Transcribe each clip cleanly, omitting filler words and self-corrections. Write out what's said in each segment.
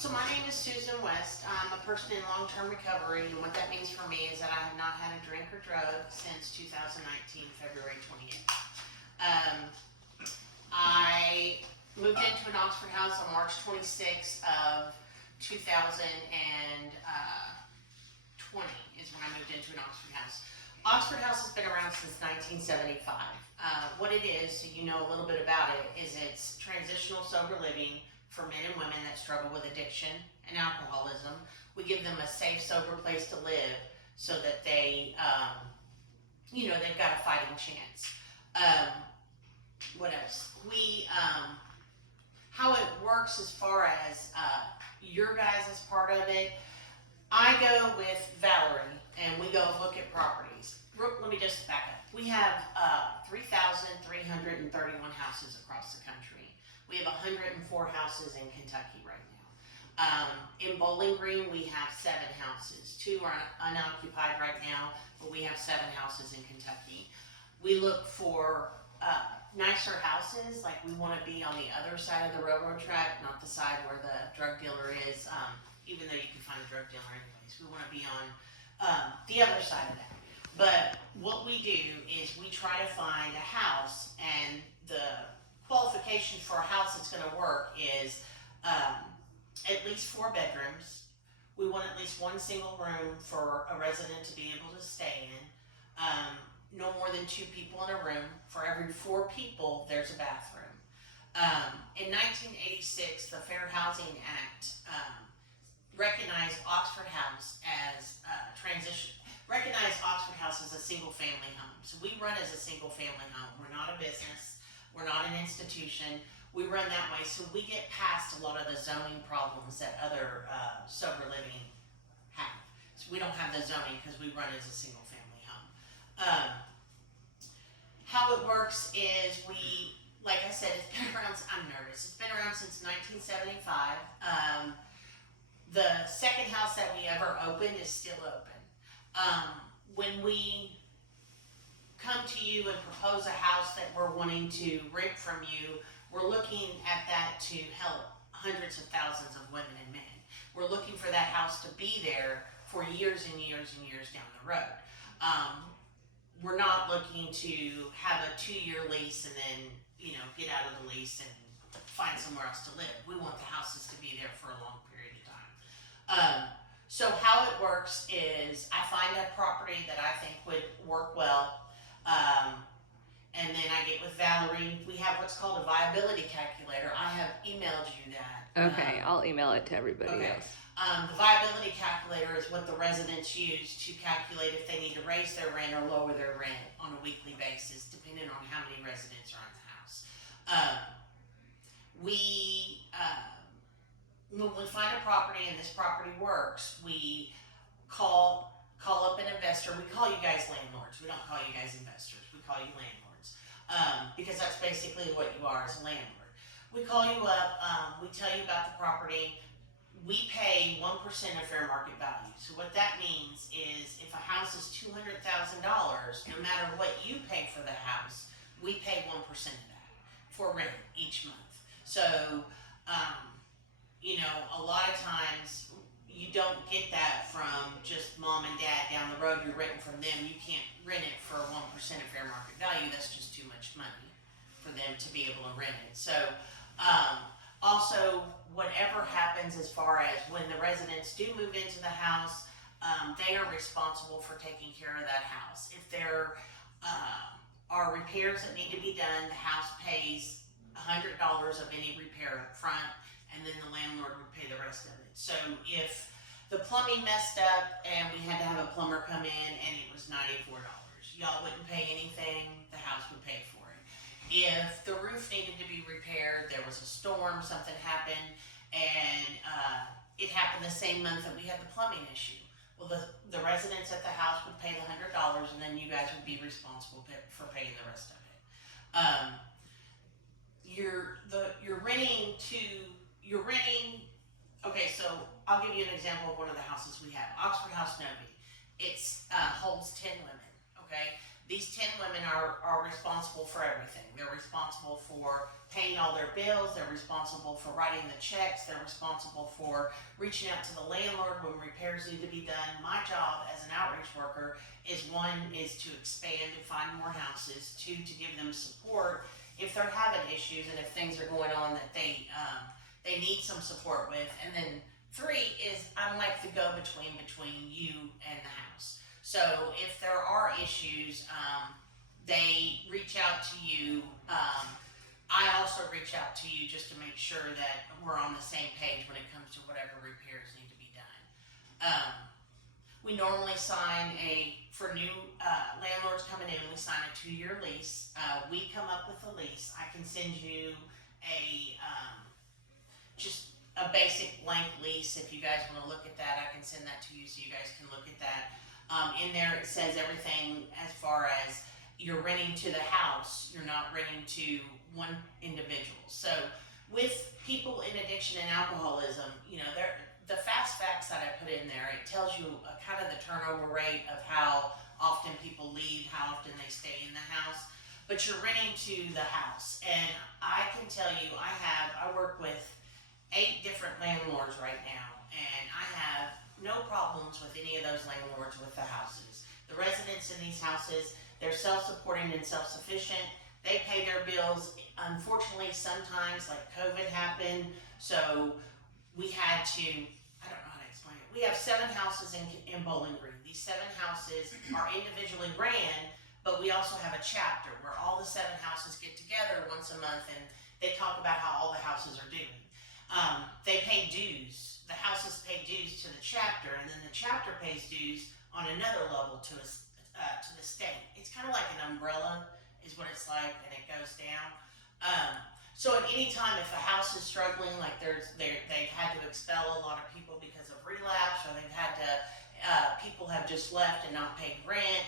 So my name is Susan West. I'm a person in long-term recovery, and what that means for me is that I have not had a drink or drug since 2019, February 28th. Um, I moved into an Oxford house on March 26th of 2020 is when I moved into an Oxford house. Oxford House has been around since 1975. What it is, so you know a little bit about it, is it's transitional sober living for men and women that struggle with addiction and alcoholism. We give them a safe, sober place to live so that they, they've got a fighting chance. What else? How it works as far as your guys as part of it, I go with Valerie and we go look at properties. Let me just back up. We have 3,331 houses across the country. We have 104 houses in Kentucky right now. In Bowling Green, we have 7 houses. 2 are unoccupied right now, but we have 7 houses in Kentucky. We look for nicer houses, like we want to be on the other side of the railroad track, not the side where the drug dealer is, even though you can find a drug dealer anyways. We want to be on the other side of that. But what we do is we try to find a house, and the qualification for a house that's going to work is at least 4 bedrooms. We want at least 1 single room for a resident to be able to stay in. No more than 2 people in a room. For every 4 people, there's a bathroom. In 1986, the Fair Housing Act recognized Oxford House as a single family home. So we run as a single family home. We're not a business. We're not an institution. We run that way, so we get past a lot of the zoning problems that other sober living have. So we don't have the zoning because we run as a single family home. How it works is like I said, it's been around, I'm nervous, it's been around since 1975. The second house that we ever opened is still open. When we come to you and propose a house that we're wanting to rent from you, we're looking at that to help hundreds of thousands of women and men. We're looking for that house to be there for years and years and years down the road. We're not looking to have a 2-year lease and then, get out of the lease and find somewhere else to live. We want the houses to be there for a long period of time. So how it works is I find a property that I think would work well, and then I get with Valerie. We have what's called a viability calculator. I have emailed you that. Okay, I'll email it to everybody else. The viability calculator is what the residents use to calculate if they need to raise their rent or lower their rent on a weekly basis, depending on how many residents are in the house. When we find a property and this property works, we call up an investor. We call you guys landlords. We don't call you guys investors. We call you landlords, because that's basically what you are as a landlord. We call you up. We tell you about the property. We pay 1% of fair market value. So what that means is if a house is $200,000, no matter what you pay for the house, we pay 1% of that for rent each month. So, a lot of times you don't get that from just mom and dad down the road. You're renting from them. You can't rent it for 1% of fair market value. That's just too much money for them to be able to rent it. So, also, whatever happens as far as when the residents do move into the house, they are responsible for taking care of that house. If there are repairs that need to be done, the house pays $100 of any repair up front, and then the landlord would pay the rest of it. So if the plumbing messed up and we had to have a plumber come in and it was $94, y'all wouldn't pay anything, the house would pay for it. If the roof needed to be repaired, there was a storm, something happened, and it happened the same month that we had the plumbing issue. Well, the residents at the house would pay the $100, and then you guys would be responsible for paying the rest of it. Okay, so I'll give you an example of one of the houses we have. Oxford House Novi. It holds 10 women, okay? These 10 women are responsible for everything. They're responsible for paying all their bills, they're responsible for writing the checks, they're responsible for reaching out to the landlord when repairs need to be done. My job as an outreach worker is one, is to expand and find more houses, two, to give them support if they're having issues and if things are going on that they need some support with, and then three is I'm like the go-between between you and the house. So if there are issues, they reach out to you. I also reach out to you just to make sure that we're on the same page when it comes to whatever repairs need to be done. We normally sign for new landlords coming in, we sign a 2-year lease. We come up with a lease. I can send you just a basic blank lease. If you guys want to look at that, I can send that to you so you guys can look at that. In there it says everything as far as you're renting to the house, you're not renting to one individual. So with people in addiction and alcoholism, the fast facts that I put in there, it tells you kind of the turnover rate of how often people leave, how often they stay in the house, but you're renting to the house. And I can tell you, I work with 8 different landlords right now, and I have no problems with any of those landlords with the houses. The residents in these houses, they're self-supporting and self-sufficient. They pay their bills. Unfortunately, sometimes like COVID happened, so we had to, I don't know how to explain it. We have 7 houses in Bowling Green. These 7 houses are individually ran, but we also have a chapter where all the 7 houses get together once a month and they talk about how all the houses are doing. They pay dues. The houses pay dues to the chapter, and then the chapter pays dues on another level to the state. It's kind of like an umbrella is what it's like, and it goes down. So at any time, if a house is struggling, like they've had to expel a lot of people because of relapse, or they've had to, people have just left and not paid rent,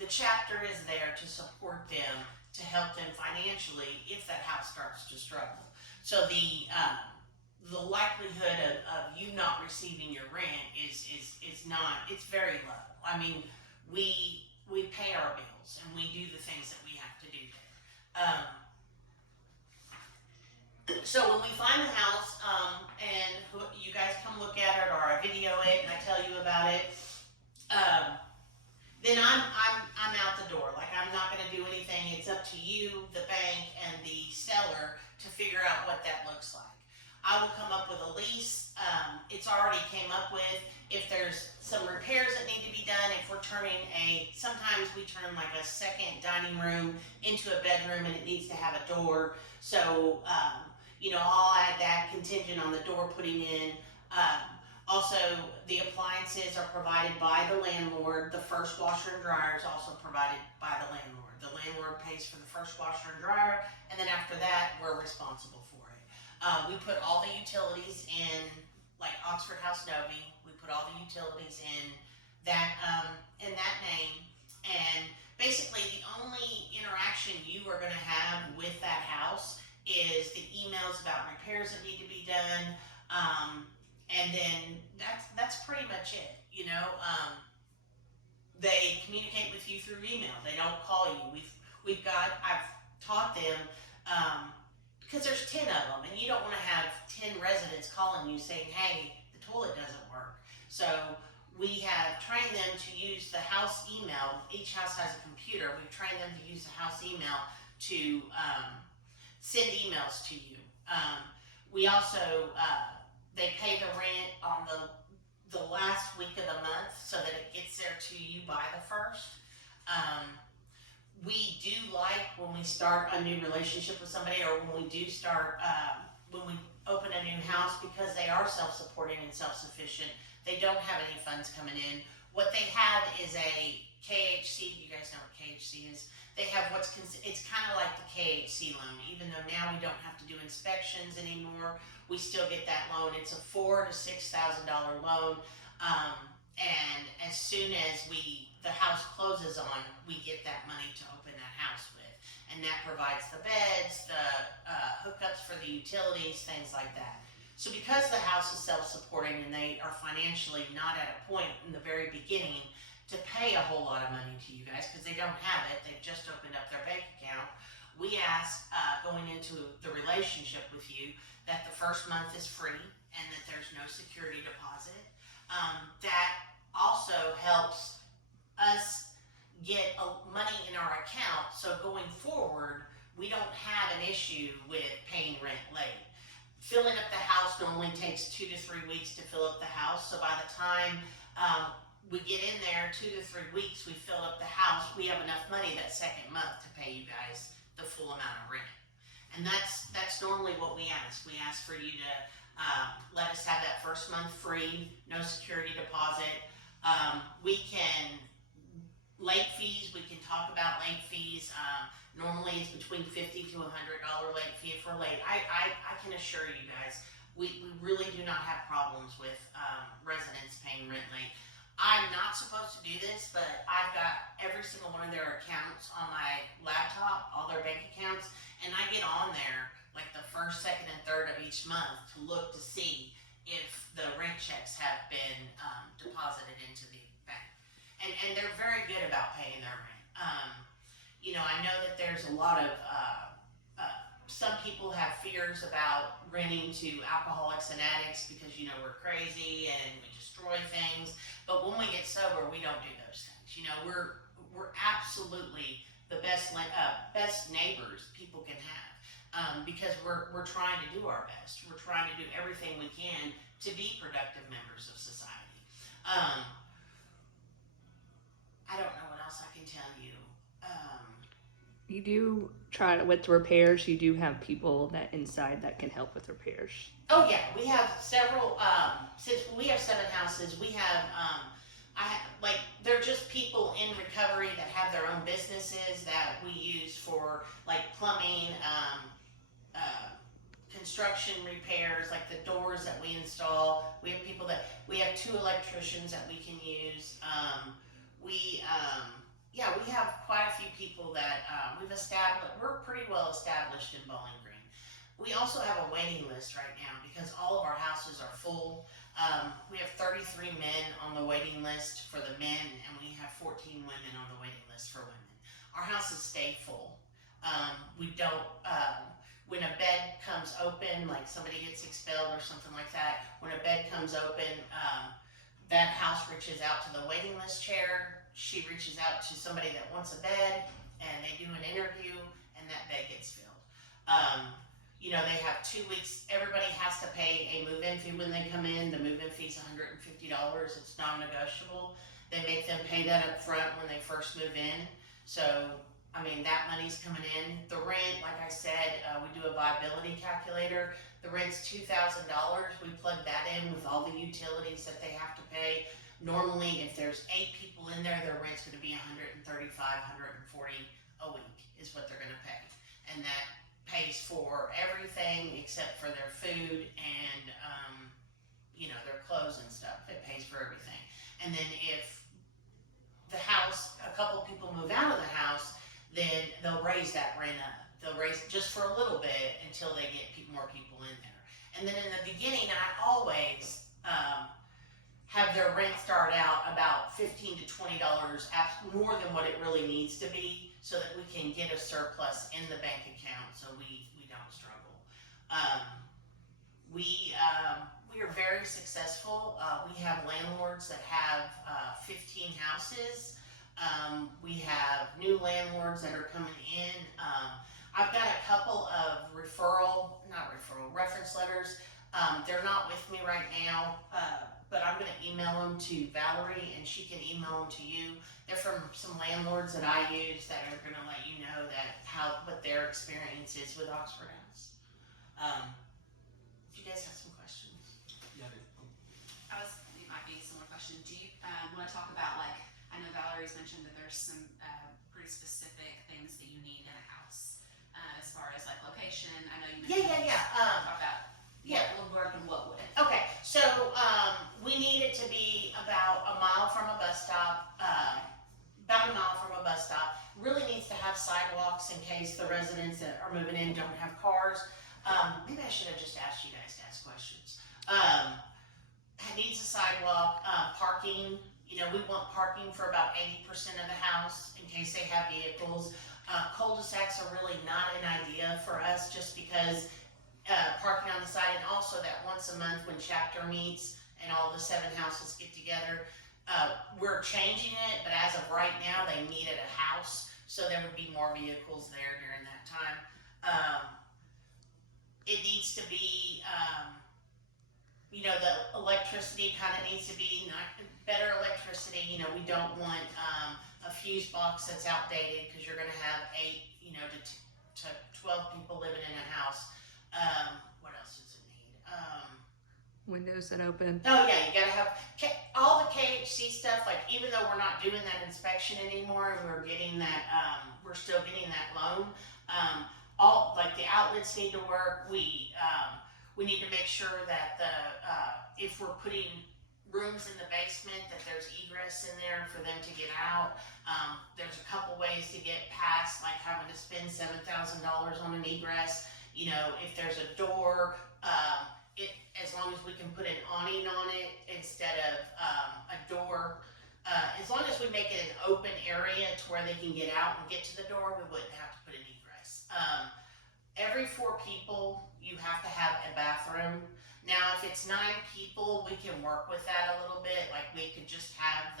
the chapter is there to support them, to help them financially if that house starts to struggle. So the likelihood of you not receiving your rent is not, it's very low. I mean, we pay our bills and we do the things that we have to do there. So when we find a house, and you guys come look at it, or I video it and I tell you about it, then I'm out the door. Like, I'm not going to do anything. It's up to you, the bank, and the seller to figure out what that looks like. I will come up with a lease. It's already came up with, if there's some repairs that need to be done, if we're turning sometimes we turn like a second dining room into a bedroom and it needs to have a door. So, I'll add that contingent on the door putting in. Also, the appliances are provided by the landlord. The first washer and dryer is also provided by the landlord. The landlord pays for the first washer and dryer, and then after that, we're responsible for it. We put all the utilities in, like Oxford House Novi. We put all the utilities in that name, and basically the only interaction you are going to have with that house is the emails about repairs that need to be done, and then that's pretty much it. They communicate with you through email. They don't call you. I've taught them. Because there's 10 of them, and you don't want to have 10 residents calling you saying, hey, the toilet doesn't work. So we have trained them to use the house email. Each house has a computer. We've trained them to use the house email to send emails to you. We also, they pay the rent on the last week of the month so that it gets there to you by the 1st. We do like when we start a new relationship with somebody, or when we do start, when we open a new house, because they are self-supporting and self-sufficient, they don't have any funds coming in. What they have is a KHC. You guys know what KHC is? They have it's kind of like the KHC loan, even though now we don't have to do inspections anymore. We still get that loan. It's a $4,000 to $6,000 loan. And as soon as the house closes on, we get that money to open that house with. And that provides the beds, the hookups for the utilities, things like that. So because the house is self-supporting and they are financially not at a point in the very beginning to pay a whole lot of money to you guys because they don't have it. They've just opened up their bank account. We ask going into the relationship with you that the first month is free and that there's no security deposit. That also helps us get money in our account, so going forward, we don't have an issue with paying rent late. Filling up the house normally takes 2 to 3 weeks to fill up the house, so by the time we get in there, 2 to 3 weeks, we fill up the house, we have enough money that second month to pay you guys the full amount of rent. And that's normally what we ask. We ask for you to let us have that first month free, no security deposit. We can, late fees, we can talk about late fees. Normally it's between $50 to $100 late fee for late. I can assure you guys, we really do not have problems with residents paying rent late. I'm not supposed to do this, but I've got every single one of their accounts on my laptop, all their bank accounts, and I get on there like the first, second, and third of each month to look to see if the rent checks have been deposited into the bank. And they're very good about paying their rent. You know, I know that there's a lot of, some people have fears about renting to alcoholics and addicts because, you know, we're crazy and we destroy things. But when we get sober, we don't do those things. You know, we're absolutely the best neighbors people can have because we're trying to do our best. We're trying to do everything we can to be productive members of society. I don't know what else I can tell you. You do try with repairs. You do have people that inside that can help with repairs. Oh yeah, we have several. Since we have 7 houses, we have they're just people in recovery that have their own businesses that we use for like plumbing, construction repairs, like the doors that we install. We have 2 electricians that we can use. We have quite a few people that we've established. We're pretty well established in Bowling Green. We also have a waiting list right now because all of our houses are full. We have 33 men on the waiting list for the men, and we have 14 women on the waiting list for women. Our houses stay full. We don't, when a bed comes open, like somebody gets expelled or something like that, when a bed comes open, that house reaches out to the waiting list chair. She reaches out to somebody that wants a bed, and they do an interview, and that bed gets filled. You know, they have 2 weeks. Everybody has to pay a move-in fee when they come in. The move-in fee is $150. It's non-negotiable. They make them pay that up front when they first move in. So, I mean, that money's coming in. The rent, like I said, we do a viability calculator. The rent's $2,000. We plug that in with all the utilities that they have to pay. Normally, if there's 8 people in there, their rent's going to be $135, $140 a week is what they're going to pay, and that pays for everything except for their food and you know, their clothes and stuff. It pays for everything. And then if the house, a couple people move out of the house, then they'll raise that rent up. They'll raise it just for a little bit until they get more people in there. And then in the beginning, I always have their rent start out about $15 to $20 more than what it really needs to be, so that we can get a surplus in the bank account so we don't struggle. We are very successful. We have landlords that have 15 houses. We have new landlords that are coming in. I've got a couple of reference letters. They're not with me right now, but I'm going to email them to Valerie, and she can email them to you. They're from some landlords that I use that are going to let you know what their experience is with Oxford House. If you guys have some questions. Yeah, it might be a similar question. Do you want to talk about, like, I know Valerie's mentioned that there's some pretty specific things that you need in a house as far as like location. I know you mentioned talk about what would work and what wouldn't. Okay, so we need it to be about a mile from a bus stop. Really needs to have sidewalks in case the residents that are moving in don't have cars. Maybe I should have just asked you guys to ask questions. It needs a sidewalk, parking You know, we want parking for about 80% of the house in case they have vehicles. Cul-de-sacs are really not an idea for us just because parking on the side, and also that once a month when chapter meets and all the 7 houses get together, we're changing it, but as of right now, they meet at a house, so there would be more vehicles there during that time. It needs to be, you know, the electricity kind of needs to be better electricity. You know, we don't want a fuse box that's outdated because you're going to have 8, you know, to 12 people living in a house. What else does it need? Windows that open. Oh yeah, you gotta have all the KHC stuff. Like, even though we're not doing that inspection anymore, and we're getting that, we're still getting that loan. All like the outlets need to work. We need to make sure that if we're putting rooms in the basement, that there's egress in there for them to get out. There's a couple ways to get past, like having to spend $7,000 on an egress. You know, if there's a door, as long as we can put an awning on it instead of a door, as long as we make it an open area to where they can get out and get to the door, we wouldn't have to put an egress. Every 4 people, you have to have a bathroom. Now, if it's 9 people, we can work with that a little bit. Like, we could just have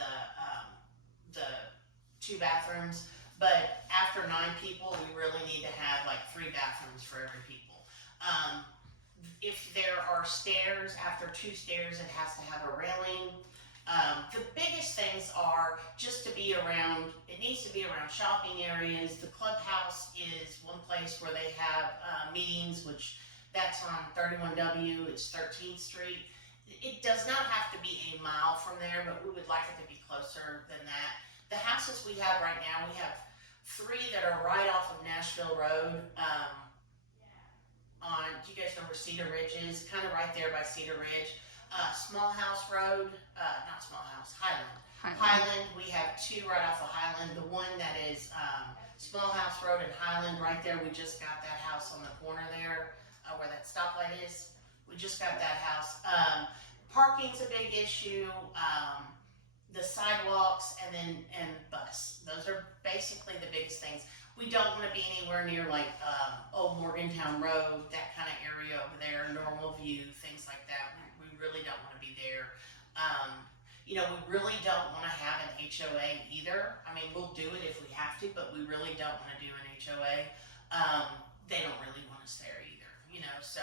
the 2 bathrooms. But after 9 people, we really need to have like 3 bathrooms for every people. If there are stairs, after 2 stairs, it has to have a railing. The biggest things are just to be around, it needs to be around shopping areas. The clubhouse is one place where they have meetings, which that's on 31W, it's 13th Street. It does not have to be a mile from there, but we would like it to be closer than that. The houses we have right now, we have 3 that are right off of Nashville Road. Do you guys know where Cedar Ridge is? Kind of right there by Cedar Ridge. Small House Road, not Small House, Highland. We have 2 right off of Highland. The one that is Small House Road and Highland, right there. We just got that house on the corner there, where that stoplight is. We just got that house. Parking's a big issue. The sidewalks and bus. Those are basically the biggest things. We don't want to be anywhere near like Old Morgantown Road, that kind of area over there, Normal View, things like that. We really don't want to be there. You know, we really don't want to have an HOA either. I mean, we'll do it if we have to, but we really don't want to do an HOA. They don't really want us there either, you know, so,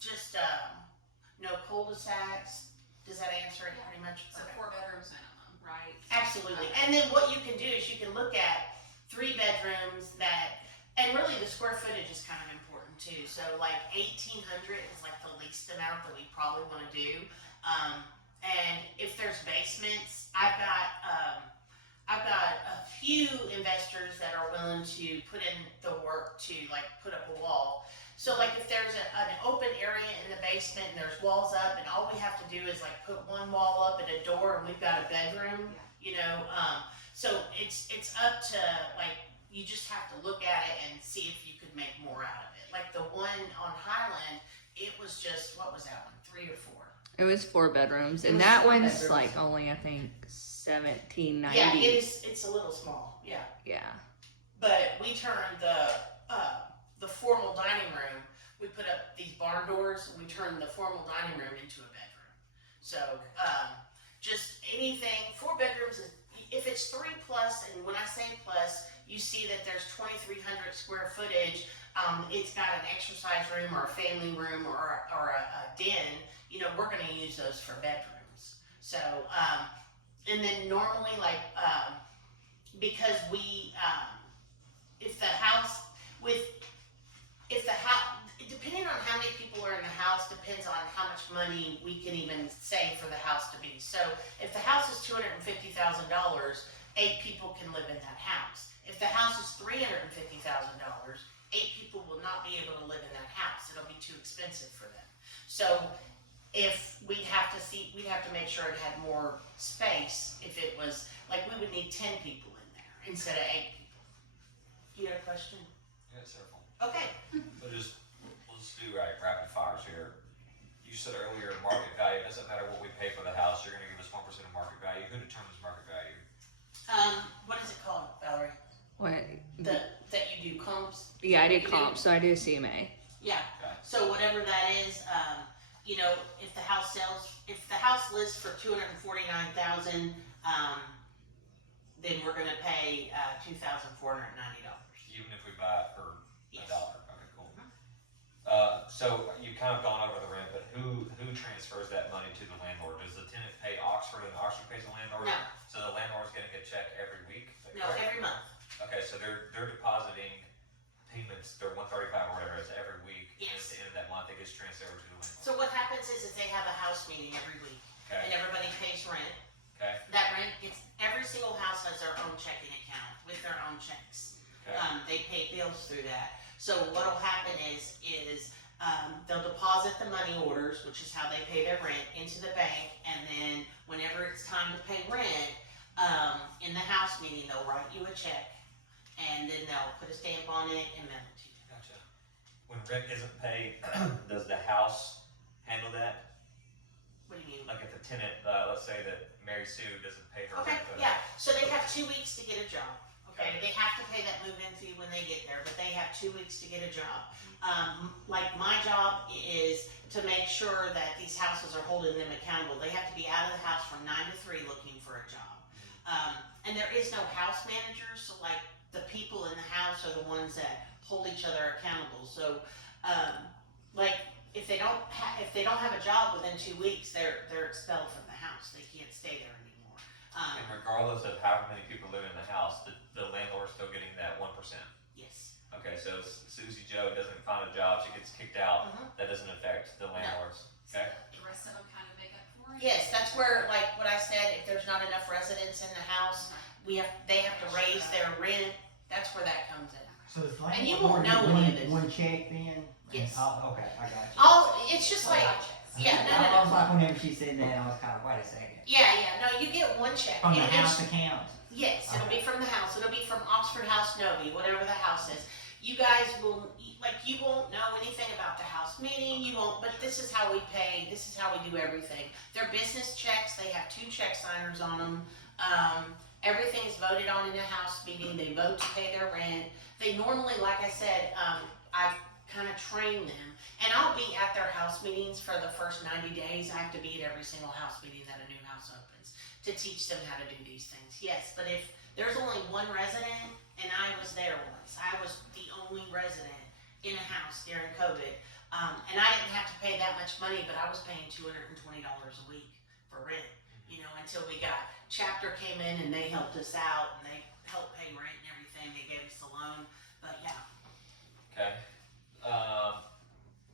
just no cul-de-sacs. Does that answer it pretty much? So 4 bedrooms minimum, right? Absolutely. And then what you can do is you can look at 3 bedrooms that, and really the square footage is kind of important too. So like 1,800 is like the least amount that we probably want to do. And if there's basements, I've got a few investors that are willing to put in the work to like put up a wall. So like if there's an open area in the basement and there's walls up, and all we have to do is like put one wall up and a door, and we've got a bedroom, you know. So it's up to, like, you just have to look at it and see if you could make more out of it. Like the one on Highland, it was just, what was that one, 3 or 4? It was 4 bedrooms, and was that 4 one's bedrooms. like only, I think, 1790. Yeah, it's a little small, yeah. Yeah. But we turned the formal dining room, we put up these barn doors, and we turned the formal dining room into a bedroom. So, just anything, 4 bedrooms, if it's 3 plus, and when I say plus, you see that there's 2,300 square footage, it's got an exercise room or a family room or a den, you know, we're gonna use those for bedrooms. So, and then normally, like, because we, depending on how many people are in the house, depends on how much money we can even save for the house to be. So if the house is $250,000, 8 people can live in that house. If the house is $350,000, 8 people will not be able to live in that house. It'll be too expensive for them. So if we'd have to make sure it had more space. If it was, like, we would need 10 people in there instead of 8 people. You got a question? Yeah, several. Okay. So let's do rapid fires here. You said earlier, market value, it doesn't matter what we pay for the house, you're gonna What is it called, Valerie? What? That you do comps? Yeah, I did You do? comp, so I did a CMA. Yeah, Okay. so whatever that is, you know, if the house lists for 249,000, then we're gonna pay, $2,490. Even if we buy it for Yes. $1. Okay, cool. So you've kind of gone over the rent, but who transfers that money to the landlord? Does the tenant pay Oxford and Oxford pays the landlord? No, So the landlord's getting a check every week? Is that no, correct? every month, Okay, so they're depositing payments, their 135 or whatever it is every week. And at Yes. the end of that month, it gets transferred to the landlord. so what happens is they have a house meeting every week, and Okay, everybody pays rent. okay, That rent gets, every single house has their own checking account with their own checks. okay. They pay bills through that. So what'll happen is they'll deposit the money orders, which is how they pay their rent, into the bank, and then whenever it's time to pay rent, in the house meeting, they'll write you a check, and then they'll put a stamp on it and mail it to you. Gotcha. When rent isn't paid, does the house handle that? What do you mean? Like if the tenant, let's say that Mary Sue doesn't pay her Okay, rent for the yeah, so they have 2 weeks to get a job, okay? They have to pay that move-in fee when they get there, but they have 2 weeks to get a job. Like my job is to make sure that these houses are holding them accountable. They have to be out of the house from 9 to 3 looking for a job. And there is no house manager, so like the people in the house are the ones that hold each other accountable. So, like if they don't have a job within 2 weeks, they're expelled from the house. They can't stay there anymore. And regardless of how many people live in the house, the landlord's still getting that 1%. Yes. Okay, so Susie Joe doesn't find a job, she gets kicked out, Mhm. that doesn't affect the landlords. Okay, The rest of them kind of make up for it? Yes, that's where, like what I said, if there's not enough residents in the house, they have to raise their rent. That's where that comes in. So it's like And you won't know any of this. one check then? Yes. Oh, okay, I got you. It's just like, yeah, no, I no, was no. like, whenever she said that, I was kind of, wait a second. Yeah, no, you get one check. From the And house account? yes, it'll be from the house. It'll be from Oxford House Novi, whatever the house is. You guys will, like, you won't know anything about the house meeting. You won't, but this is how we pay. This is how we do everything. They're business checks. They have 2 check signers on them. Everything is voted on in a house meeting. They vote to pay their rent. They normally, like I said, I've kind of trained them. And I'll be at their house meetings for the first 90 days. I have to be at every single house meeting that a new house opens to teach them how to do these things. Yes, but if there's only one resident, and I was there once, I was the only resident in a house during COVID, and I didn't have to pay that much money, but I was paying $220 a week for rent, until we got, Chapter came in and they helped us out, and they helped pay rent and everything, they gave us the loan, but yeah. okay.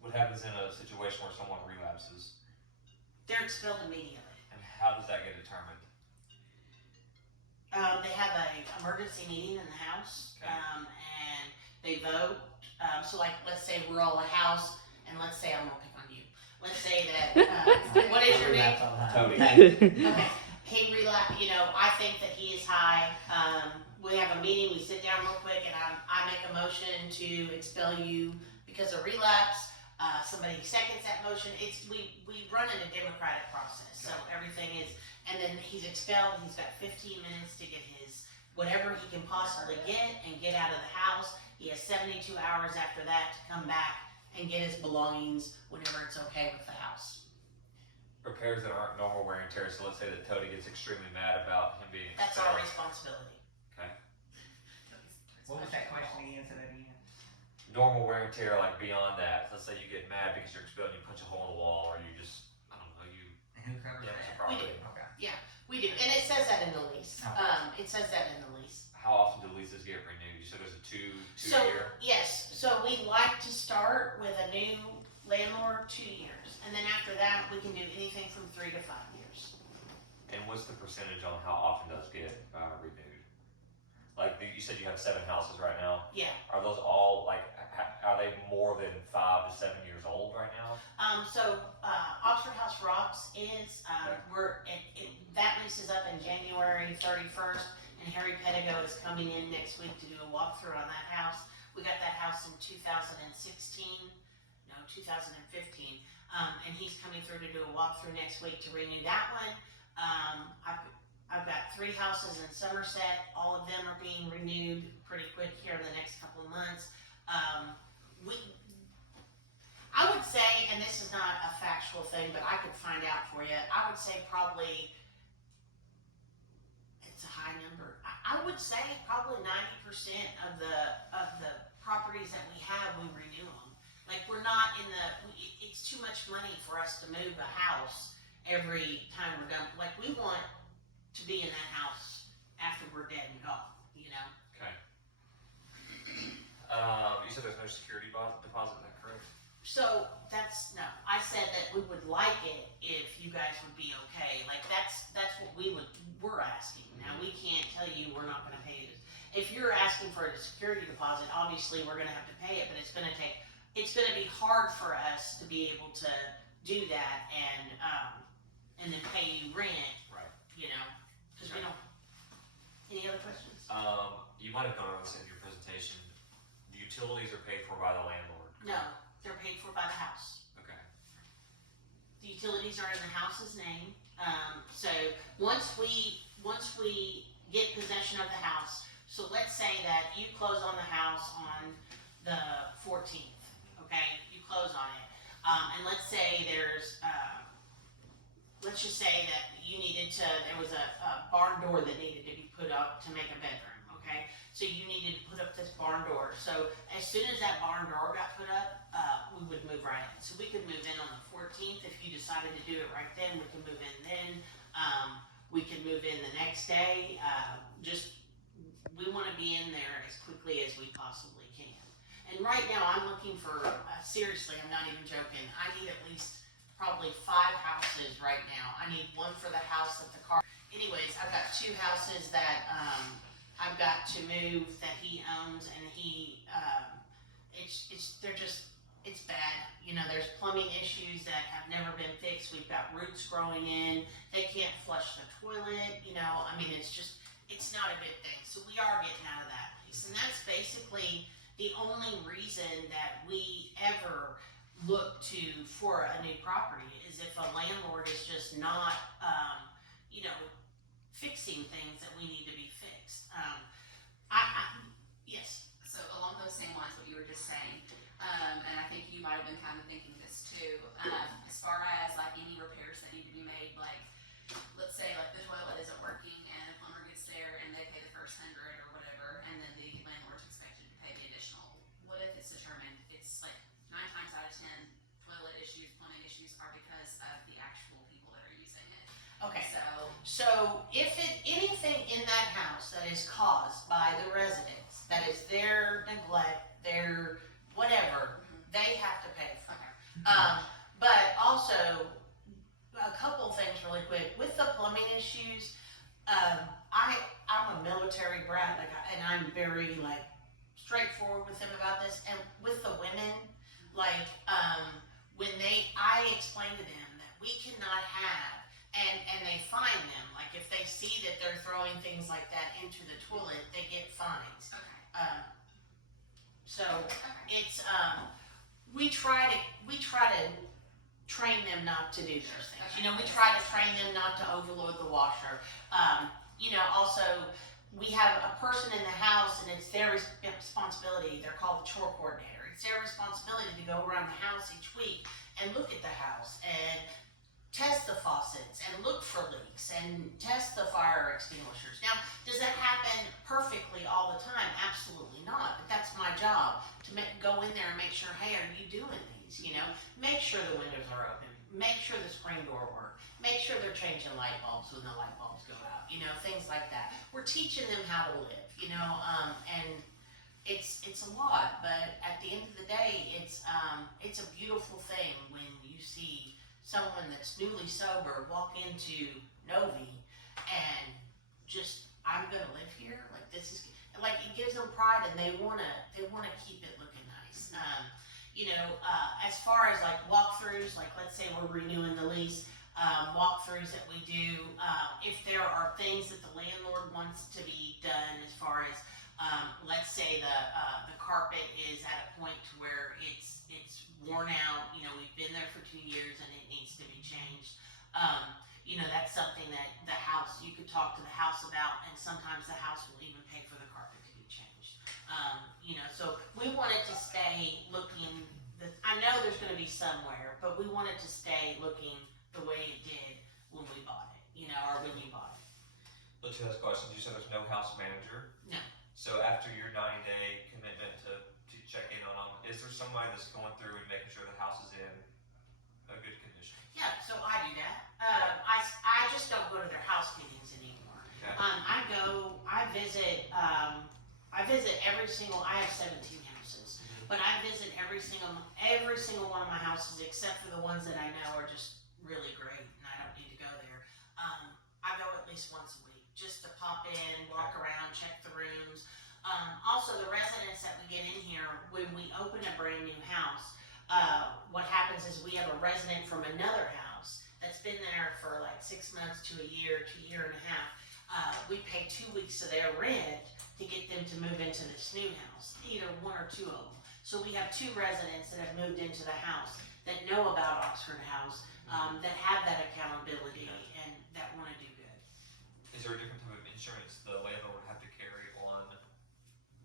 What happens in a situation where someone relapses, They're expelled immediately. and how does that get determined? They have a emergency meeting in the house, Okay. and they vote. So like, let's say we're all a house, and let's say I'm gonna pick on you. Let's say that, what is your name? Tony. Okay, he I think that he is high. We have a meeting, we sit down real quick, and I make a motion to expel you because of relapse. Somebody seconds that motion. We run in a democratic process, so everything is, and then he's expelled. He's got 15 minutes to get his whatever he can possibly get and get out of the house. He has 72 hours after that to come back and get his belongings whenever it's okay with the house. Repairs that aren't normal wear and tear, so let's say that Tony gets extremely mad about him being That's our expelled. responsibility. What was that question again, say that again? Normal wear and tear, like beyond that, let's say you get mad because you're expelled and you punch a hole in the wall, or you just, I don't know, you And who covers damage the that? property. Okay. We do, and it says that in the lease. Okay. It says that in the lease. How often do leases get renewed? You said there's a two So, year? yes, so we like to start with a new landlord 2 years, and then after that, we can do anything from 3 to 5 years. And what's the percentage on how often those get renewed? Like you said, you have 7 houses right now. Yeah, Are those all like? Are they more than 5 to 7 years old right now? Oxford House Rocks is, that lease is up in January 31st, and Harry Pedigo is coming in next week to do a walkthrough on that house. We got that house in 2015, and he's coming through to do a walkthrough next week to renew that one. I've got 3 houses in Somerset. All of them are being renewed pretty quick here in the next couple of months. I would say, and this is not a factual thing, but I could find out for you. I would say probably, it's a high number. I would say probably 90% of the properties that we have, we renew them. Like, we're not in it's too much money for us to move a house every time we're done. Like, we want to be in that house after we're dead and gone, you know? Okay. You said there's no security deposit, is that correct? So no, I said that we would like it if you guys would be okay. Like, that's what we're asking. Now, we can't tell you we're not gonna pay you. If you're asking for a security deposit, obviously we're gonna have to pay it, but it's gonna be hard for us to be able to do that and then pay you rent. Right. You know, because we don't. Any other questions? You might have gone over this in your presentation. The utilities are paid for by the landlord. No, they're paid for by the house. Okay. The utilities are in the house's name. So once we get possession of the house, so let's say that you close on the house on the 14th, okay? You close on it. And let's say let's just say that there was a barn door that needed to be put up to make a bedroom, okay? So you needed to put up this barn door. So as soon as that barn door got put up, we would move right in. So we could move in on the 14th. If you decided to do it right then, we can move in then. We can move in the next day. We want to be in there as quickly as we possibly can. And right now I'm looking for, seriously, I'm not even joking, I need at least probably 5 houses right now. I need one for the house that the car, anyways, I've got 2 houses that I've got to move that he owns, and it's bad. You know, there's plumbing issues that have never been fixed. We've got roots growing in. They can't flush the toilet, you know. I mean, it's not a good thing. So we are getting out of that place. And that's basically the only reason that we ever look to for a new property is if a landlord is just not, fixing things that we need to be fixed. Yes. So along those same lines, what you were just saying, and I think you might have been kind of thinking this too, as far as like any repairs that need to be made, like let's say like the toilet isn't working and a plumber gets there and they pay the first 100 or whatever, and then the landlord's expected to pay the additional. What if it's determined it's like 9 times out of 10 toilet issues, plumbing issues are because of the actual people that are using it? Okay. So So if anything in that house that is caused by the residents, that is their neglect, their whatever, they have to pay for. okay. But also, a couple of things really quick. With the plumbing issues, I'm a military brat, and I'm very straightforward with them about this. And with the women, I explain to them that we cannot have, and they fine them. Like if they see that they're throwing things like that into the toilet, they get fines. Okay. So Okay. it's we try to train them not to do those things. You know, we try to train them not to overload the washer. Also we have a person in the house, and it's their responsibility. They're called the chore coordinator. It's their responsibility to go around the house each week and look at the house and test the faucets and look for leaks and test the fire extinguishers. Now, does that happen perfectly all the time? Absolutely not. But that's my job, to go in there and make sure, hey, are you doing these? You know, make sure the windows are open. Make sure the spring door works. Make sure they're changing light bulbs when the light bulbs go out. You know, things like that. We're teaching them how to live. You know, and it's a lot. But at the end of the day, it's a beautiful thing when you see someone that's newly sober walk into Novi and just, I'm gonna live here. Like this is it gives them pride, and they wanna keep it looking nice. As far as walkthroughs, let's say we're renewing the lease, walkthroughs that we do, if there are things that the landlord wants to be done, as far as let's say the carpet is at a point to where it's worn out, we've been there for 2 years and it needs to be changed. That's something that the house house, you could talk to the house about, and sometimes the house will even pay for the carpet to be changed. You know, so we wanted to stay looking, I know there's gonna be somewhere, but we wanted to stay looking the way it did when we bought it, you know, or when you bought it. Let's ask questions. You said there's no house manager? No. So after your 90-day commitment to check in on them, is there somebody that's going through and making sure the house is in a good condition? Yeah, so I do that. I just don't go to their house meetings anymore. Okay. I visit every single, I have 17 houses, but I visit every single one of my houses except for the ones that I know are just really great and I don't need to go there. I go at least once a week just to pop in, walk around, check the rooms. Also the residents that we get in here, when we open a brand new house, what happens is we have a resident from another house that's been there for like 6 months to a year and a half. We pay 2 weeks of their rent to get them to move into this new house, either one or two of them. So we have 2 residents that have moved into the house that know about Oxford House, that have that accountability and that want to do good. Is there a different type of insurance the landlord would have to carry on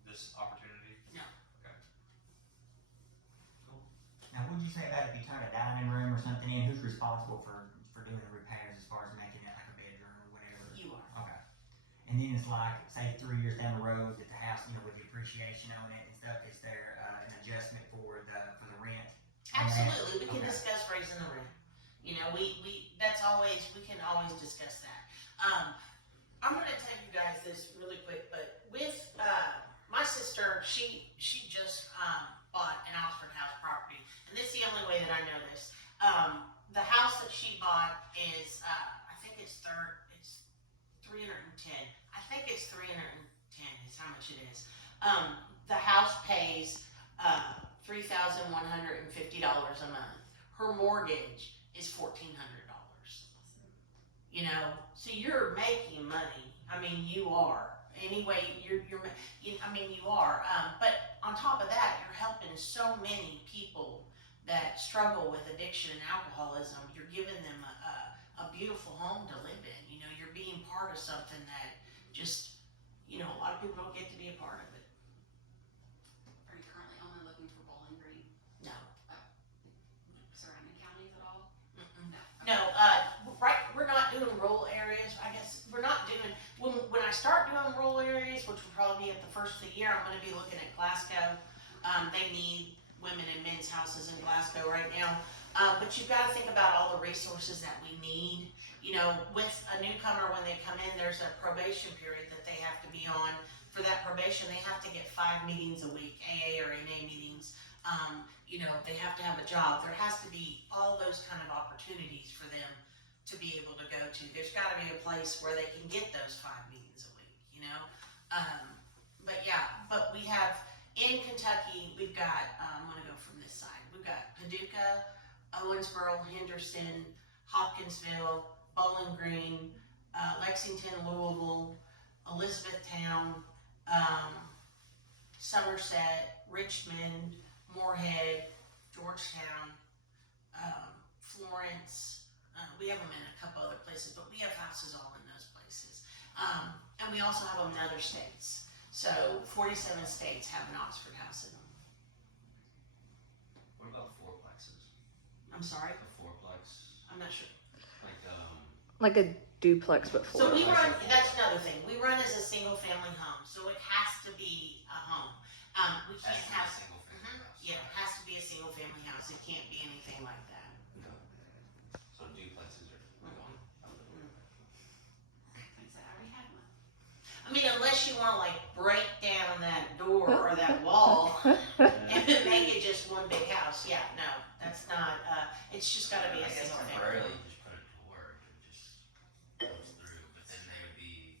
this opportunity? No. Okay. Cool. Now, what'd you say about if you turn a dining room or something in, who's responsible for doing the repairs as far as making it like a bedroom or whatever? You are. Okay. And then it's like, say 3 years down the road that the house, you know, with the appreciation on it and stuff, is there an adjustment for the rent? Absolutely, we can Okay. discuss raising the rent. You know, we can always discuss that. I'm gonna tell you guys this really quick, but with, my sister, she just, bought an Oxford House property, and this is the only way that I know this. The house that she bought is, I think it's 310. I think it's 310 is how much it is. The house pays, $3,150 a month. Her mortgage is $1,400. You know, so you're making money. I mean, you are. Anyway, you are. But on top of that, you're helping so many people that struggle with addiction and alcoholism. You're giving them a beautiful home to live in. You know, you're being part of something that just, you know, a lot of people don't get to be a part of it. Are you currently only looking for Bowling Green, No. surrounding counties at all? Mm-mm. No. No, right, we're not doing rural areas. I guess we're not doing, when I start doing rural areas, which will probably be at the first of the year, I'm gonna be looking at Glasgow. They need women and men's houses in Glasgow right now. But you've gotta think about all the resources that we need. You know, with a newcomer, when they come in, there's a probation period that they have to be on. For that probation, they have to get 5 meetings a week, AA or NA meetings. You know, they have to have a job. There has to be all those kind of opportunities for them to be able to go to. There's got to be a place where they can get those 5 meetings a week, you know? But yeah, but we have, in Kentucky, we've got, I'm gonna go from this side. We've got Paducah, Owensboro, Henderson, Hopkinsville, Bowling Green, Lexington, Louisville, Elizabethtown, Somerset, Richmond, Moorhead, Georgetown, Florence. We have them in a couple other places, but we have houses all in those places. And we also have them in other states. So 47 states have an Oxford House in them. What about fourplexes? I'm sorry, A fourplex, I'm not sure. Like a duplex, but So four. we run, that's another thing, we run as a single family home, so it has to be a home. We can't has to be a have, single family house. yeah, it has to be a single family house, it can't be anything like that. No. So duplexes are gone. Like I said, I already had one. I mean, unless you wanna like break down that door or that wall and make it just one big house, yeah, no, that's not, it's just gotta be a I guess single temporarily family. you just put a door and it just goes through, but then there would be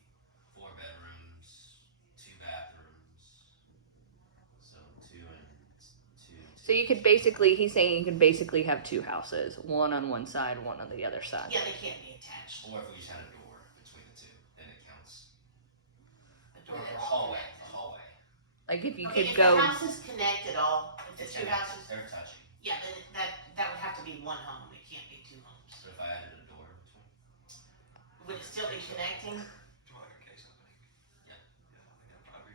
4 bedrooms, 2 bathrooms. So 2 and 2. So you could basically, he's saying you can basically have 2 houses, one on one side, one on the other side. Yeah, they can't be attached, Or if we just had a door between the 2, then it counts. the Or door. a hallway, a hallway. Like if you Okay, could if go, the house is connected all, if the It's 2 connected, houses, they're touching. yeah, then that would have to be one home, it can't be 2 homes. So if I added a door between. Would it still be connected? King? Like a case opening. Yeah. I mean,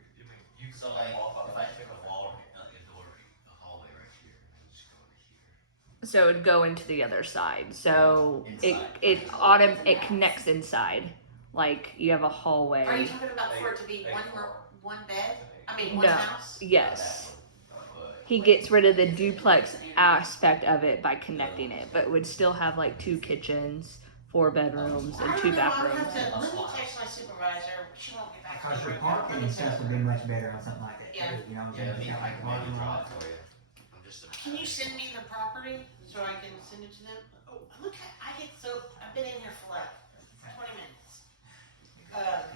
you can So like, qualify if for I that. took a wall, like a door, a hallway right here, and just go over here. So it'd go into the other side. So Inside. it connects inside. Like you have a hallway. Are you talking about for it to be Eight one floor. one bed? I mean, one No. house? Yes. But He gets rid of the duplex aspect of it by connecting it, but would still have like 2 kitchens, 4 bedrooms, I and don't 2 know, I would bathrooms. have to, let me text my supervisor, she won't get back to me. Because your right now. parking Let me and stuff text would her. be much better on something like that Yeah. too, you know, yeah, you got like a parking draw lot. it for you. I'm just a. Can you send me the property so I can send it to them? Oh, look, I get so, I've been in here for like 20 minutes. I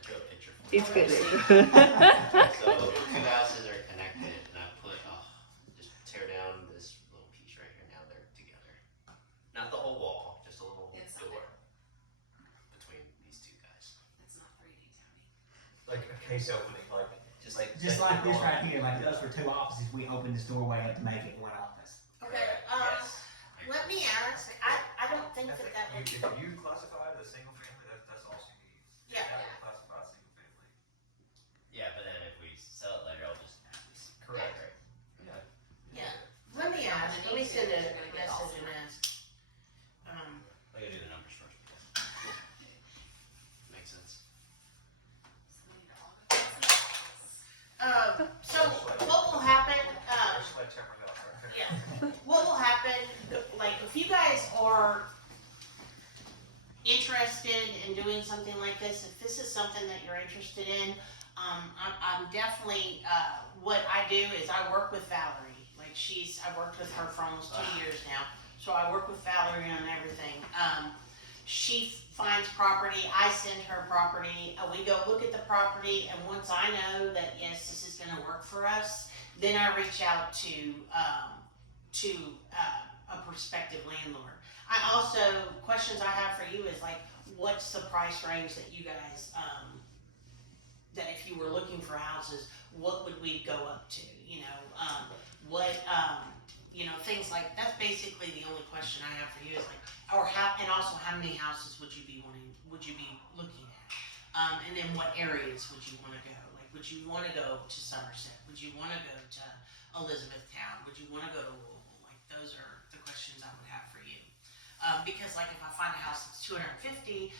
drew a picture. For It's good. So two houses are connected, and I put just tear down this little piece right here. Now they're together. Not the whole wall, just a little Inside. door between these two guys. It's not 3D, Tony. Like a case opening, like Just like this right here, like those were 2 offices, we opened this doorway up to make it 1 office. Okay, Yes. let me ask, I don't think that would, If you classify it as single family, that's all you need. yeah. Classify as single family. Yeah, but then if we sell it later, I'll just have this. Correct. Right. Yeah, let me ask, let me send a message and ask. I gotta do the numbers first. Makes sense. So we need to all go through this. So what will happen, Just like Temperate House, right? yeah, what will happen, like, if you guys are interested in doing something like this, if this is something that you're interested in, I'm definitely, what I do is I work with Valerie. Like I've worked with her for almost 2 years now, so I work with Valerie on everything. She finds property, I send her property, we go look at the property, and once I know that, yes, this is gonna work for us, then I reach out to a prospective landlord. I also, questions I have for you is like, what's the price range that you guys, that if you were looking for houses, what would we go up to, you know, you know, things like, that's basically the only question I have for you is like, and also how many houses would you be looking at? And then what areas would you wanna go? Like, would you wanna go to Somerset? Would you wanna go to Elizabethtown? Would you wanna go to Louisville? Like, those are the questions I would have for you. Because like if I find a house that's $250,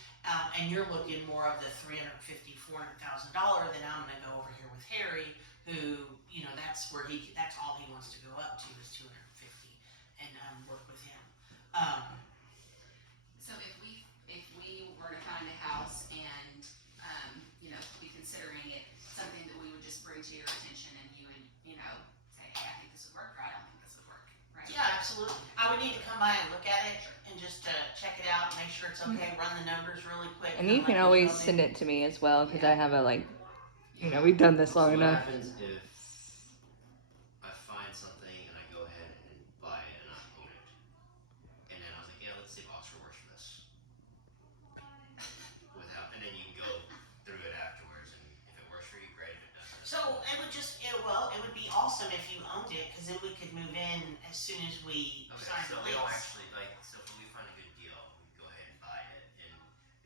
and you're looking more of the $350,000, $400,000, then I'm gonna go over here with Harry, who, you know, that's all he wants to go up to is 250, and work with him. So if we were to find a house and, you know, be considering it something that we would just bring to your attention and you would, you know, say, hey, I think this would work, or I don't think this would work, right? Yeah, absolutely. I would need to come by and look at it and just check it out, make sure it's okay, run the numbers really quick. And you can always send it to me as well because I have a we've done this long So what enough. happens if I find something and I go ahead and buy it and I own it? And then I was like, yeah, let's see if Oxford works for this. And then you can go through it afterwards, and if it works for you, great. If it doesn't, So it would be awesome if you owned it, because then we could move in as soon as we okay, sign so the we don't lease. actually so if we find a good deal, we can go ahead and buy it. And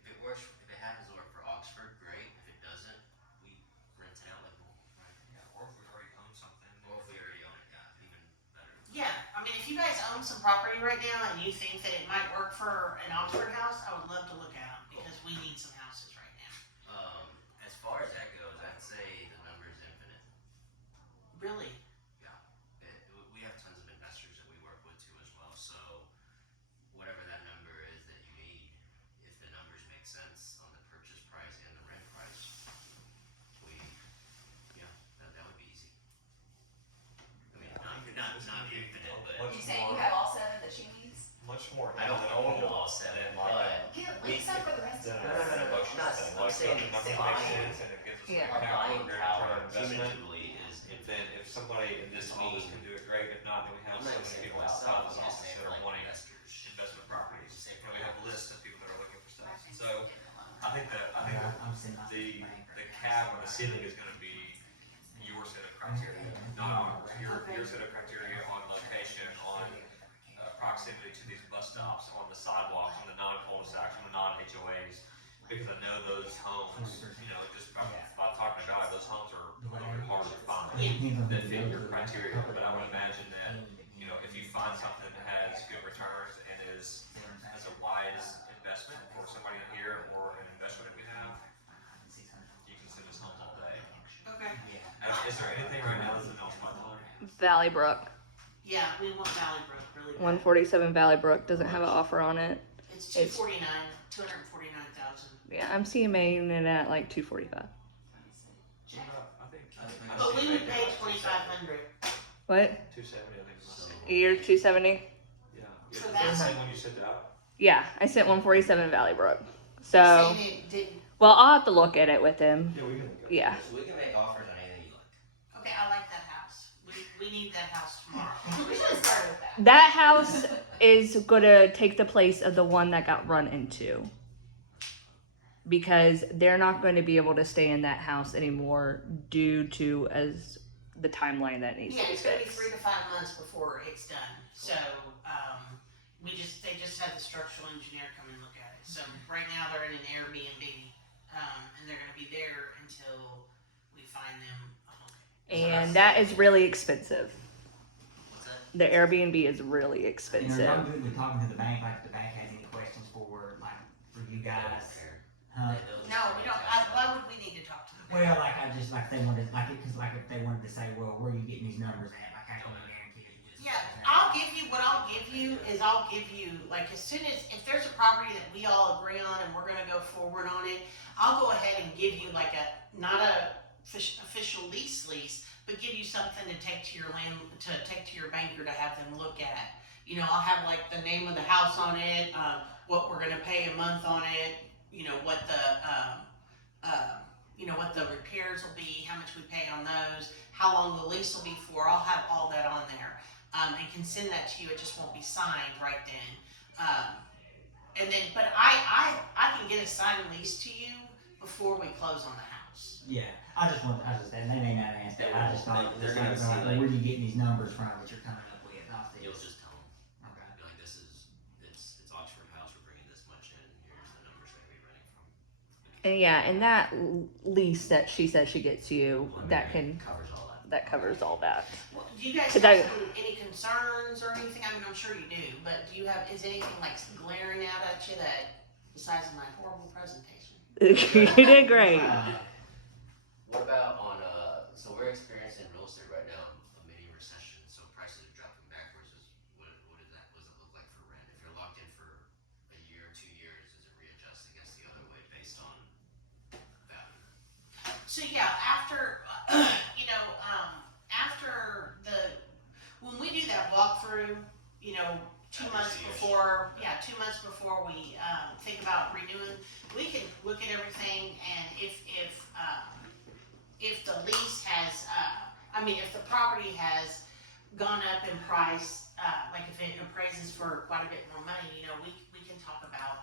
if it works, if it happens to work for Oxford, great. If it doesn't, we rent it out like normal, right? Yeah, or if we already own something. Or if we already own it, yeah, even better. Yeah, I mean, if you guys own some property right now and you think that it might work for an Oxford house, I would love to look at them, because we need some houses right now. As far as that goes, I'd say the number is infinite. Really? We have tons of investors that we work with too as well. So whatever that number is that you need, if the numbers make sense on the purchase price and the rent price, that would be easy. I mean, not infinite, but You say you have all 7 that she needs? Much more. I don't own all 7, but Leave some for the rest of No, us. no, I'm saying the numbers buying- make sense and it gives us Yeah. like our buying return power on investment. cumulatively is Then if somebody in this office can do it, great. If not, then we have I'm not so many saying people for outside myself, this I'm office saying that for are like wanting investors. investment properties. Say And for we have a others. list of people that are looking for stuff. I So think it's I think I'm sitting on the cap or the ceiling is gonna be your set of criteria, not ours. Your set of criteria on location, on proximity to these bus stops, on the sidewalks, on the non-cul-de-sacs, on the non-HOAs. Because I know those homes, you know, just by talking to God, those homes are a little bit harder to find that fit your criteria. But I would imagine that, you know, if you find something that has good returns and is a wise investment for somebody in here or an investment that we have, you can send us homes all day. Okay. Is there anything right now that's in North Pipeline? Valley Brook, Yeah, we want Valley Brook really bad. 147 Valley Brook doesn't have an offer on it. It's 249,000. Yeah, I'm CMAing it at like 245. I think. But we would pay 2,500. What? 270, I think. Year 270? Yeah. So Is that the that's- same one you sent out? Yeah, I sent 147 Valley Brook. So, Saying it didn't. well, I'll have to look at it with him. Yeah, we can look at it. Yeah. So we can make offers on anything you like. Okay, I like that house. We need that house tomorrow. We should have started with that. That house is gonna take the place of the one that got run into. Because they're not going to be able to stay in that house anymore due to as the timeline that needs Yeah, to be it's gonna be fixed. 3 to 5 months before it's done. So, they just had the structural engineer come and look at it. So right now they're in an Airbnb, and they're gonna be there until we find them a home. And that is really expensive. What's that? The Airbnb is really You know, expensive. I'm good with talking to the bank, like if the bank has any questions for you They don't guys. care. Huh? They'll just No, we don't, tell us. why would we need to talk to the bank? Well, like I just, like they wanted, like it, cause like if they wanted to say, well, where are you getting these numbers at? Like I can't guarantee that you just. Yeah, I'll give you, what I'll give you is I'll give you, like, as soon as, if there's a property that we all agree on and we're gonna go forward on it, I'll go ahead and give you like not a official lease, but give you something to take to your take to your banker to have them look at. You know, I'll have like the name of the house on it, what we're gonna pay a month on it, you know, what the repairs will be, how much we pay on those, how long the lease will be for. I'll have all that on there, and can send that to you. It just won't be signed right then. And then, but I can get a signed lease to you before we close on the house. Yeah, I just said, they may not ask that, I just thought, They're it's gonna like, see, like, like- where are you getting these numbers from that you're coming up with? I'll see. You'll just tell them, Okay. be like, it's Oxford House, we're bringing this much in, here's the numbers they're gonna be running from. And yeah, and that lease that she said she gets you, Well, I mean, that can, Covers all that. that covers all that. Well, do you guys Could have I- any concerns or anything? I mean, I'm sure you do, but do you have, is anything like glaring out at you that, besides my horrible presentation? You did great. What about on, so we're experiencing real estate right now, a mini recession, so prices are dropping backwards, what does it look like for rent? If you're locked in for a year, 2 years, does it readjust against the other way based on value? So yeah, after, after when we do that walkthrough, 2 months before, 2 months before we, think about renewing, we can look at everything, and if the lease has, if the property has gone up in price, like if it appraises for quite a bit more money, we can talk about,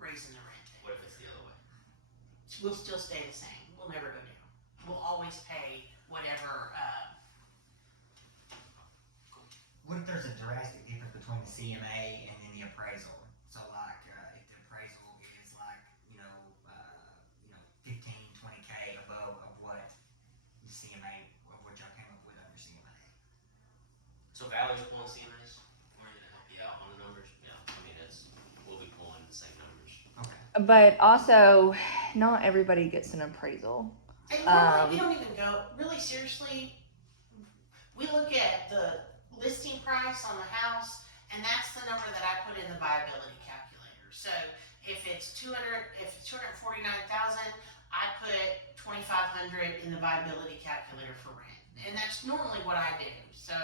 raising the rent. What if it's the other way? We'll still stay the same. We'll never go down. We'll always pay whatever. What if there's a drastic difference between the CMA and then the appraisal? So like, if the appraisal is like, 15, 20K above of what the CMA, of what y'all came up with under CMA? So Valerie's pulling CMAs for you to help you out on the numbers? Yeah, I mean, we'll be pulling the same numbers. Okay. But also, not everybody gets an appraisal. And normally, we don't even go, really seriously, we look at the listing price on the house, and that's the number that I put in the viability calculator. So if it's 249,000, I put 2,500 in the viability calculator for rent. And that's normally what I do. So,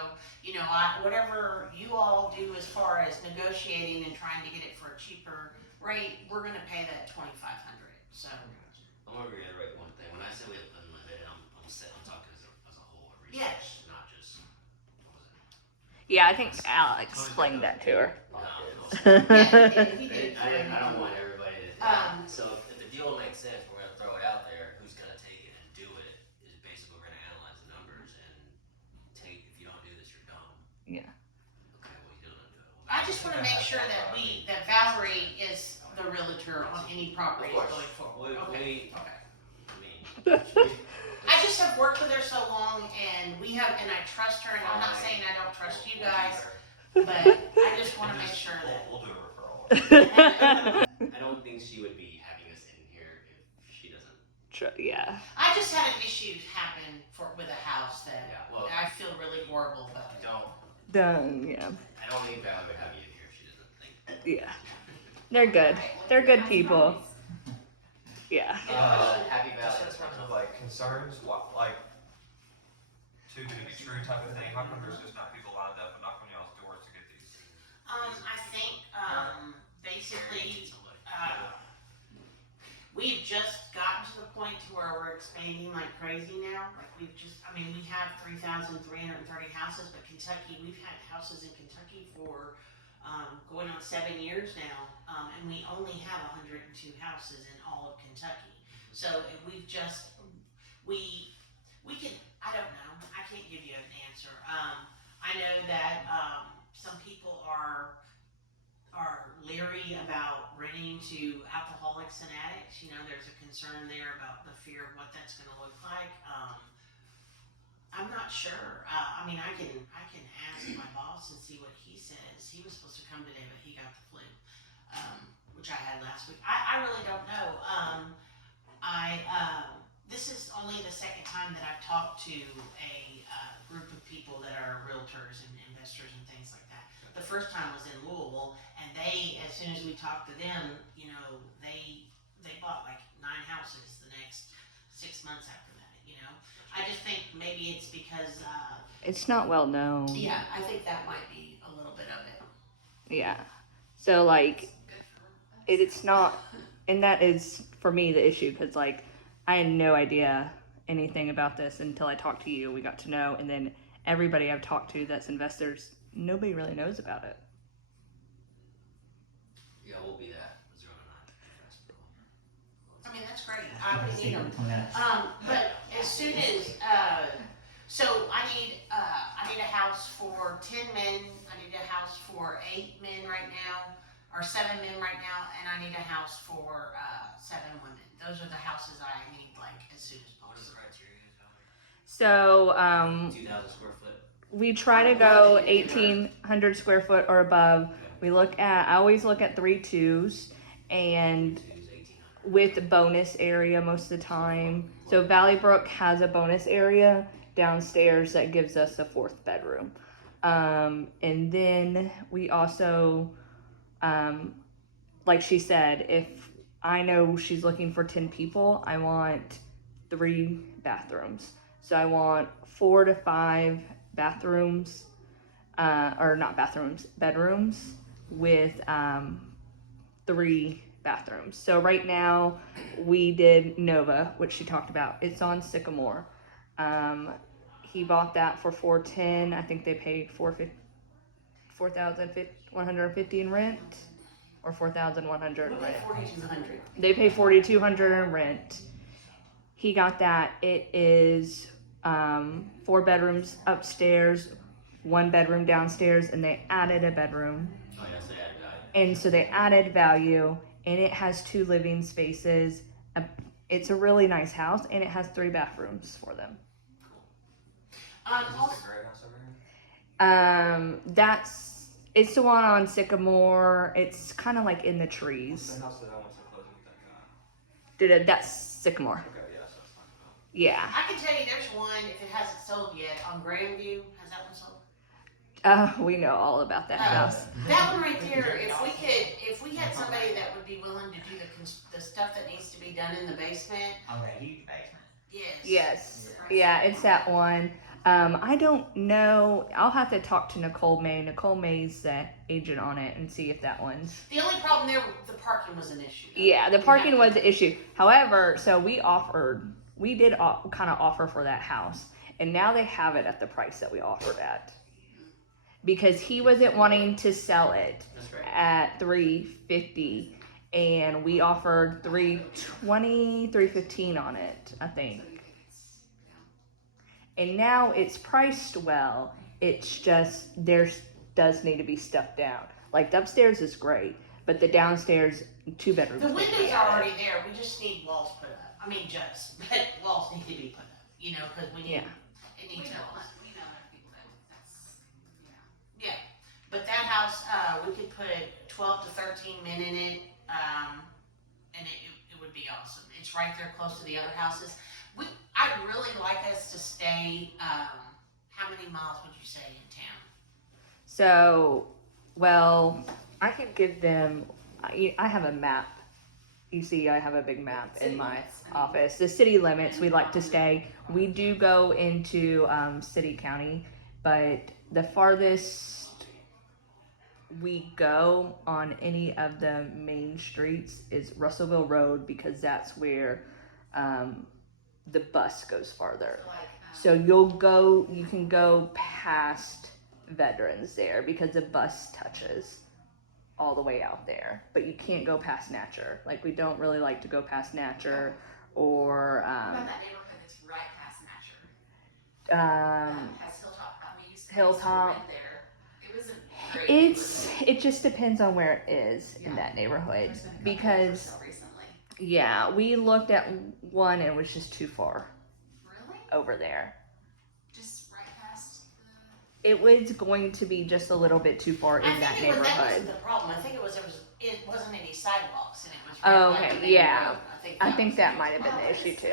whatever you all do as far as negotiating and trying to get it for a cheaper rate, we're gonna pay that 2,500, so. I'm gonna reiterate one thing. When I say we have unlimited, I'm talking as a whole, a Yes. research, not just, what was it? Yeah, I think Alex explained that to her. No, He did. I don't want everybody to. So if the deal makes sense, we're gonna throw it out there. Who's gonna take it and do it? Is basically we're gonna analyze the numbers and take. If you don't do this, you're dumb. Yeah. Okay, well you don't do it. I just wanna make sure that Valerie is the realtor realtor on any property Of course. going forward. Okay. Okay. I mean, I just have worked with her so long, and I trust her, and I'm not saying I don't trust you guys, but I just wanna make sure that. We'll do a referral. I don't think she would be having us in here if she doesn't. Yeah. I just had an issue happen with a house that Yeah, well, I feel really horrible about. Done. Yeah. I don't think Val would have you in here if she doesn't think. Yeah. They're good. They're good people. Yeah. Happy Just Val. in terms of like concerns, like too good to be true type of thing, how come there's just not people lined up and knocking on y'all's doors to get these? I think, basically, we've just gotten to the point to where we're expanding like crazy now. Like we have 3,330 houses, but Kentucky, we've had houses in Kentucky for, going on 7 years now. And we only have 102 houses in all of Kentucky. So we can, I don't know, I can't give you an answer. I know that, some people are leery about renting to alcoholics and addicts. You know, there's a concern there about the fear of what that's going to look like. I'm not sure. I can ask my boss and see what he says. He was supposed to come today, but he got the flu, which I had last week. I really don't know. This is only the second time that I've talked to a group of people that are realtors and investors and things like that. The first time was in Louisville, and they, as soon as we talked to them, you know, they bought like 9 houses the next 6 months after that, you know. I just think maybe it's because, It's not well known. yeah, I think that might be a little bit of it. Yeah. So like, it's not, and that is for me the issue because like I had no idea anything about this until I talked to you. We got to know, and then everybody I've talked to that's investors, nobody really knows about it. Yeah, we'll be that 0 to 9. I mean, that's great. I would need them. Between us. But as soon as, so I need a house for 10 men, I need a house for 8 men right now, or 7 men right now, and I need a house for 7 women. Those are the houses I need like as soon as What is the possible. criteria? So 2,000 square foot. we try to go 1,800 square foot or above. I always look at 3 2s and 1,800. with bonus area most of the time. So Valley Brook has a bonus area downstairs that gives us a 4th bedroom. And then we also, like she said, if I know she's looking for 10 people, I want 3 bathrooms. So I want 4 to 5 bathrooms, or not bathrooms, bedrooms with 3 bathrooms. So right now we did Nova, which she talked about. It's on Sycamore. He bought that for $410. I think they paid $4,150 in rent, or $4,100 in rent. 4,200. They pay $4,200 in rent. He got that. It is 4 bedrooms upstairs, 1 bedroom downstairs, and they added a bedroom. Oh, yes, they added value. And so they added value, and it has 2 living spaces. It's a really nice house, and it has 3 bathrooms for them. Is this a great house over here? It's the one on Sycamore. It's kind of like in the trees. The house that I went to close with that guy. That's Sycamore. Okay, yeah, so it's talking about. Yeah. I can tell you there's one, if it hasn't sold yet, on Grandview. Has that one sold? We know all about that house. That one right there, if we had somebody that would be willing to do the stuff that needs to be done in the basement, Oh, that huge basement. yes. Yes. Yeah, it's that one. I don't know. I'll have to talk to Nicole May. Nicole May's the agent on it and see if that one's. The only problem there, the parking was an issue. though. Yeah, the We parking had- was the issue. However, so we did kind of offer for that house, and now they have it at the price that we offered at. Because he wasn't wanting to sell it That's great. at $350, and we offered $320, $315 on it, I think. And now it's priced well. It's just does need to be stuffed down. Like the upstairs is great, but the downstairs 2 bedrooms. The windows are already there, we just need walls put up. I mean, but walls need to be put up, you know, cause we need, Yeah. it We needs know, walls. we know other people that's, you know. Yeah, but that house, we could put 12 to 13 men in it, and it would be awesome. It's right there close to the other houses. I'd really like us to stay, how many miles would you say in town? So, well, I could give them. I have a map. You see, I have a big map in my office. The city limits we like to stay. We do go into city county, but the farthest we go on any of the main streets is Russellville Road because that's where the bus goes farther. So like, So you can go past Veterans there because the bus touches all the way out there, but you can't go past Natcher. Like we don't really like to go past Natcher or what about that neighborhood that's right past Natcher? Has Hilltop, we used to Hilltop. rent there. It wasn't great. it just depends on where it is in that neighborhood There's been a couple because for sale recently. yeah, we looked at one and it was just too far Really? over there. Just right past It was going to be just a little bit too far in that That neighborhood. wasn't the problem. I think it wasn't any sidewalks and it was. Oh, right by okay, the main yeah. road. I think was- that might have been the issue too.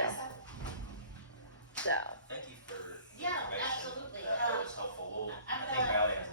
So Thank you for the Yeah, information. absolutely. That was helpful. I'm I think gonna- Valley has